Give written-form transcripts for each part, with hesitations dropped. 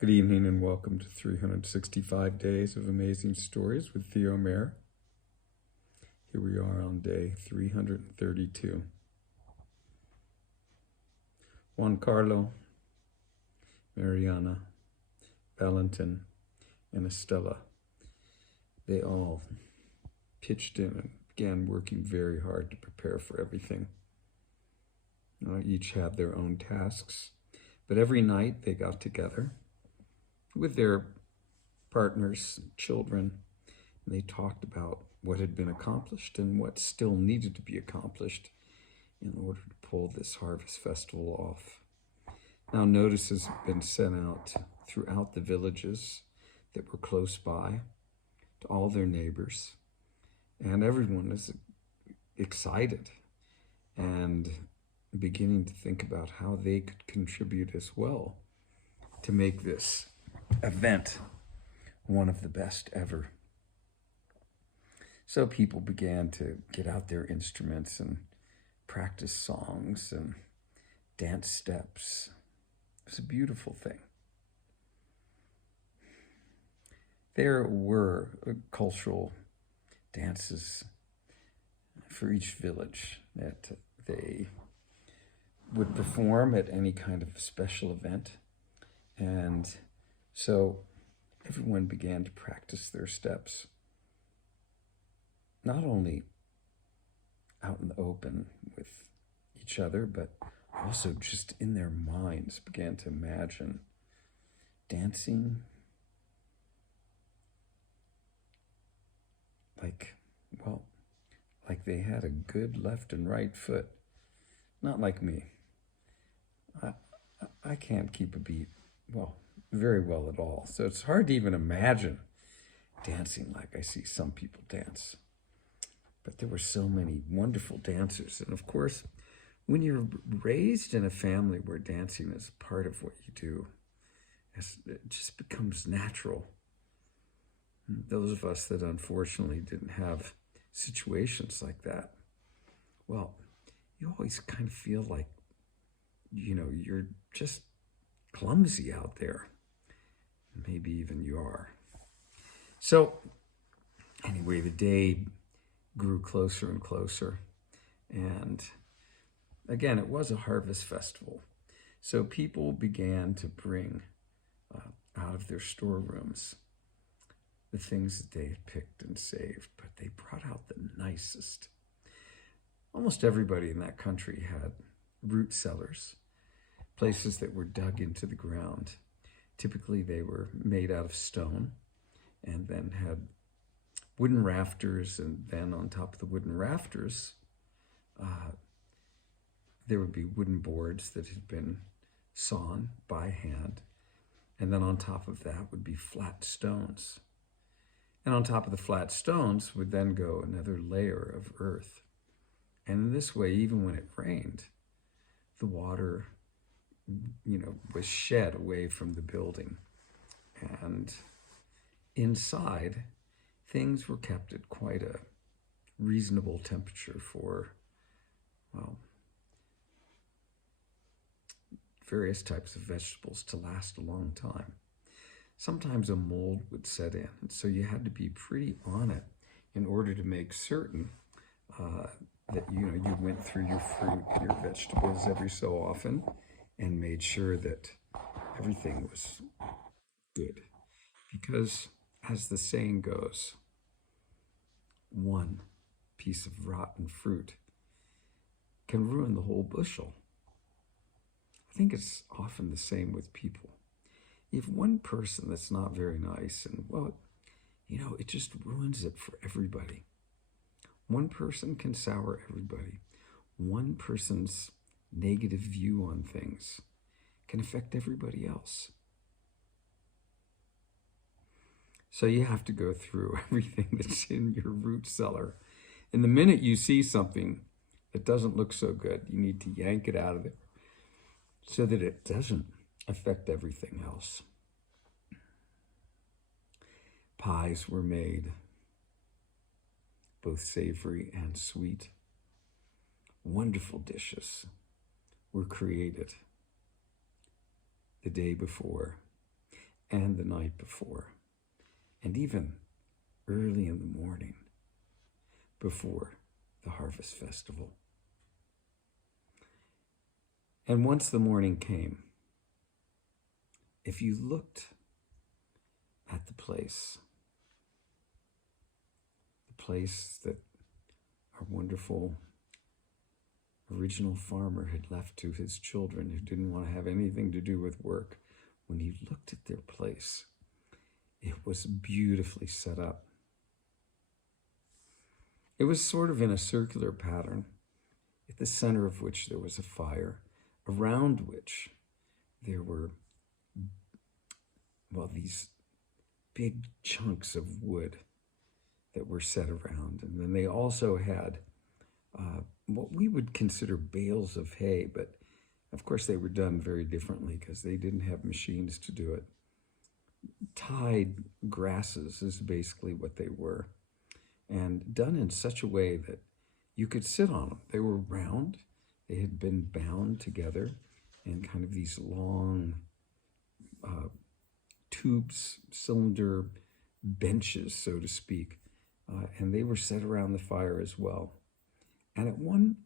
Good evening and welcome to 365 Days of Amazing Stories with Theo Mayer. Here we are on day 332. Juan Carlo, Mariana, Valentin, and Estella, they all pitched in and began working very hard to prepare for everything. Each had their own tasks, but every night they got together with their partners, children, and they talked about what had been accomplished and what still needed to be accomplished in order to pull this harvest festival off. Now notices have been sent out throughout the villages that were close by to all their neighbors, and everyone is excited and beginning to think about how they could contribute as well to make this event one of the best ever. So people began to get out their instruments and practice songs and dance steps. It was a beautiful thing. There were cultural dances for each village that they would perform at any kind of special event. And so everyone began to practice their steps, not only out in the open with each other, but also just in their minds began to imagine dancing like they had a good left and right foot. Not like me. I can't keep a beat, very well at all. So it's hard to even imagine dancing like I see some people dance. But there were so many wonderful dancers. And of course, when you're raised in a family where dancing is part of what you do, it just becomes natural. Those of us that unfortunately didn't have situations like that, well, you always kind of feel like, you're just clumsy out there. Maybe even you are. So anyway, the day grew closer and closer. And again, it was a harvest festival. So people began to bring out of their storerooms the things that they had picked and saved, but they brought out the nicest. Almost everybody in that country had root cellars, places that were dug into the ground. Typically they were made out of stone and then had wooden rafters, and then on top of the wooden rafters, there would be wooden boards that had been sawn by hand, and then on top of that would be flat stones. And on top of the flat stones would then go another layer of earth. And in this way, even when it rained, the water, was shed away from the building. And inside, things were kept at quite a reasonable temperature for, various types of vegetables to last a long time. Sometimes a mold would set in, so you had to be pretty on it in order to make certain that you went through your fruit, your vegetables every so often, and made sure that everything was good. Because, as the saying goes, one piece of rotten fruit can ruin the whole bushel. I think it's often the same with people. You have one person that's not very nice, and it just ruins it for everybody. One person can sour everybody. One person's negative view on things can affect everybody else. So you have to go through everything that's in your root cellar. And the minute you see something that doesn't look so good, you need to yank it out of there so that it doesn't affect everything else. Pies were made, both savory and sweet. Wonderful dishes were created the day before. and the night before, and even early in the morning before the harvest festival. And once the morning came, if you looked at the place that our wonderful original farmer had left to his children who didn't want to have anything to do with work, when you looked at their place, it was beautifully set up. It was sort of in a circular pattern, at the center of which there was a fire, around which there were, well, these big chunks of wood that were set around. And then they also had what we would consider bales of hay, but of course they were done very differently because they didn't have machines to do it. Tied grasses is basically what they were, and done in such a way that you could sit on them. They were round. They had been bound together in kind of these long tubes, cylinder benches, so to speak, and they were set around the fire as well. And at one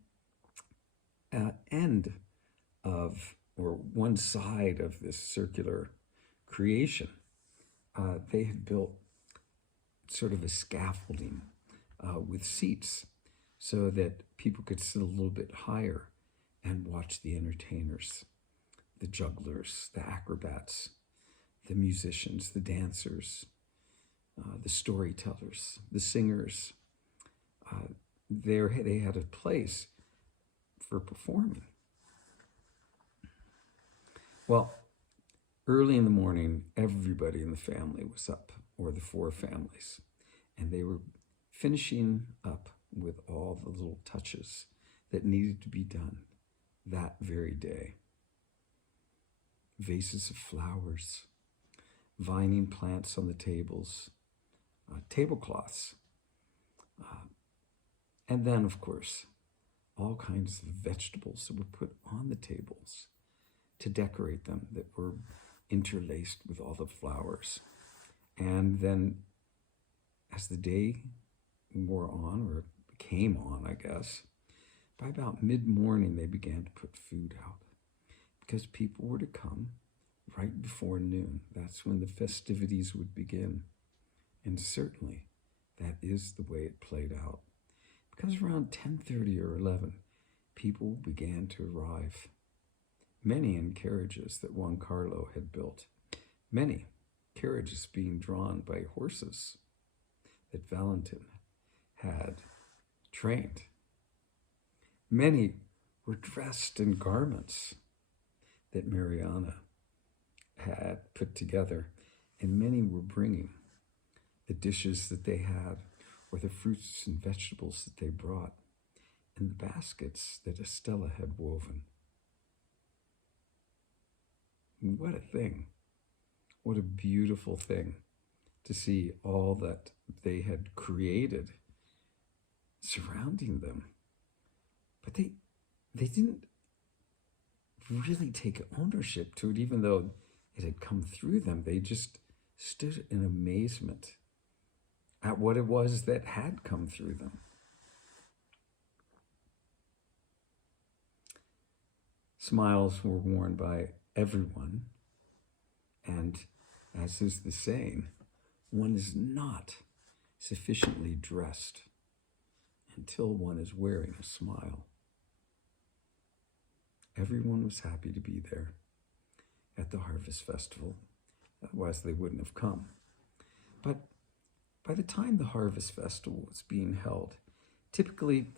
end of, or one side of this circular creation, they had built sort of a scaffolding with seats so that people could sit a little bit higher and watch the entertainers, the jugglers, the acrobats, the musicians, the dancers, the storytellers, the singers. They had a place for performing. Well, early in the morning, everybody in the family was up, or the four families, and they were finishing up with all the little touches that needed to be done that very day. Vases of flowers, vining plants on the tables, tablecloths, and then, of course, all kinds of vegetables that were put on the tables to decorate them, that were interlaced with all the flowers. And then as the day wore on, or came on, I guess, by about mid-morning they began to put food out because people were to come right before noon. That's when the festivities would begin. And certainly that is the way it played out. Because around 10:30 or 11, people began to arrive. Many in carriages that Juan Carlo had built. Many carriages being drawn by horses that Valentin had trained. Many were dressed in garments that Mariana had put together, and many were bringing the dishes that they had, or the fruits and vegetables that they brought, and the baskets that Estella had woven. What a thing. What a beautiful thing to see all that they had created surrounding them. But they didn't really take ownership to it, even though it had come through them. They just stood in amazement at what it was that had come through them. Smiles were worn by everyone, and as is the saying, one is not sufficiently dressed until one is wearing a smile. Everyone was happy to be there at the Harvest Festival, otherwise they wouldn't have come. But by the time the Harvest Festival was being held, typically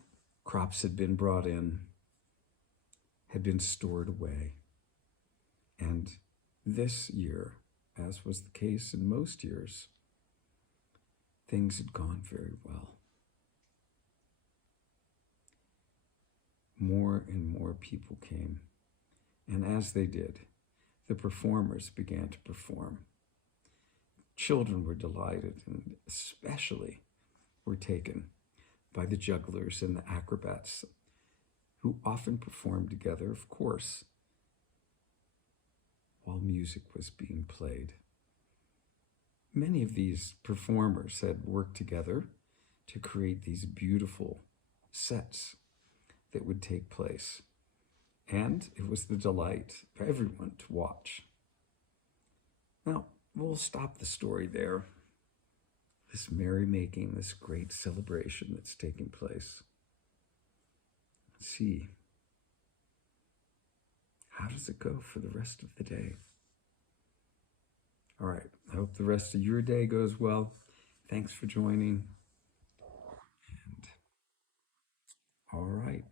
crops had been brought in, had been stored away. And this year, as was the case in most years, things had gone very well. More and more people came, and as they did, the performers began to perform. Children were delighted, and especially were taken by the jugglers and the acrobats, who often performed together, of course, while music was being played. many of these performers had worked together to create these beautiful sets that would take place. And it was the delight of everyone to watch. Now, we'll stop the story there. This merrymaking, this great celebration that's taking place. Let's see. How does it go for the rest of the day? All right. I hope the rest of your day goes well. Thanks for joining. And all right.